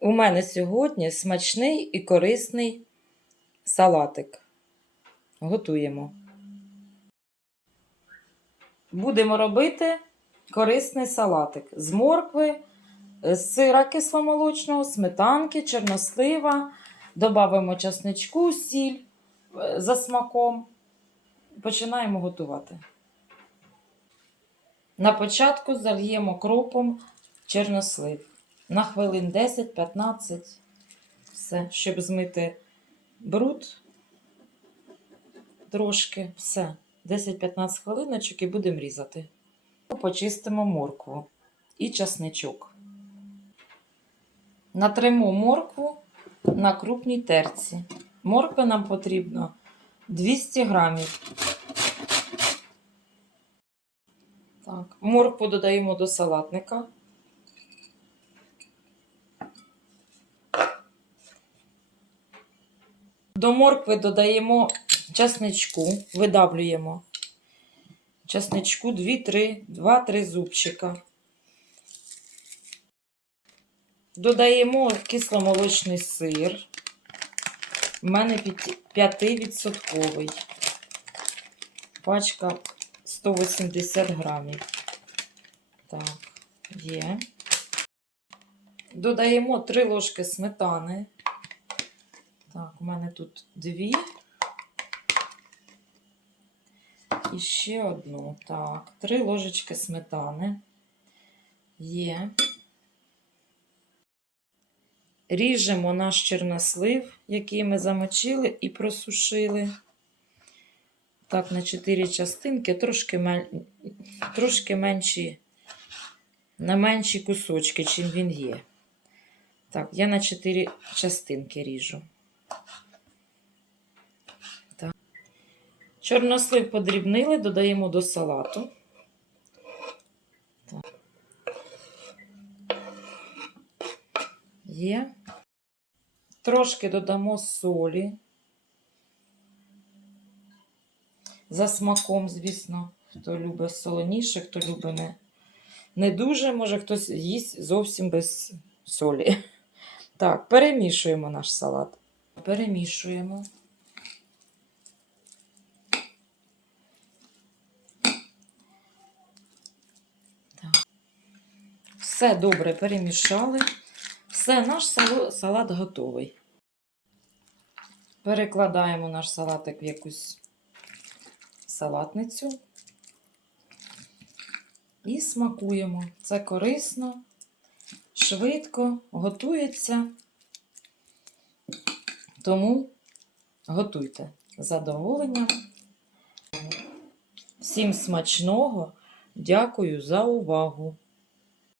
У мене сьогодні смачний і корисний салатик. Готуємо. Будемо робити корисний салатик з моркви, з сира кисломолочного, сметанки, чорнослива. Добавимо часничку, сіль е, за смаком. Починаємо готувати. На початку зальємо кропом чорнослив. На хвилин 10-15. Все, щоб змити бруд трошки. Все. 10-15 хвилиночок і будемо різати. Почистимо моркву і часничок. Натримо моркву на крупній терці. Моркви нам потрібно 200 грамів. Так, моркву додаємо до салатника. До моркви додаємо часничку, видавлюємо. Часничку 2-3 зубчика. Додаємо кисломолочний сир. У мене 5%. Пачка 180 грамів. Так, є. Додаємо 3 ложки сметани. Так, у мене тут дві. І ще одну. Так, 3 ложечки сметани. Є. Ріжемо наш чорнослив, який ми замочили і просушили. Так, на 4 частинки, трошки, мен... трошки менші, на менші кусочки, чим він є. Так, я на 4 частинки ріжу. Так. Чорнослив подрібнили, додаємо до салату. Так. Є. Трошки додамо солі. За смаком, звісно, хто любить солоніше, хто любить не, не дуже, може хтось їсть зовсім без солі. Так, перемішуємо наш салат. Перемішуємо. Все добре перемішали. Все, наш салат готовий. Перекладаємо наш салатик в якусь салатницю і смакуємо. Це корисно, швидко, готується. Тому готуйте з задоволенням. Всім смачного. Дякую за увагу!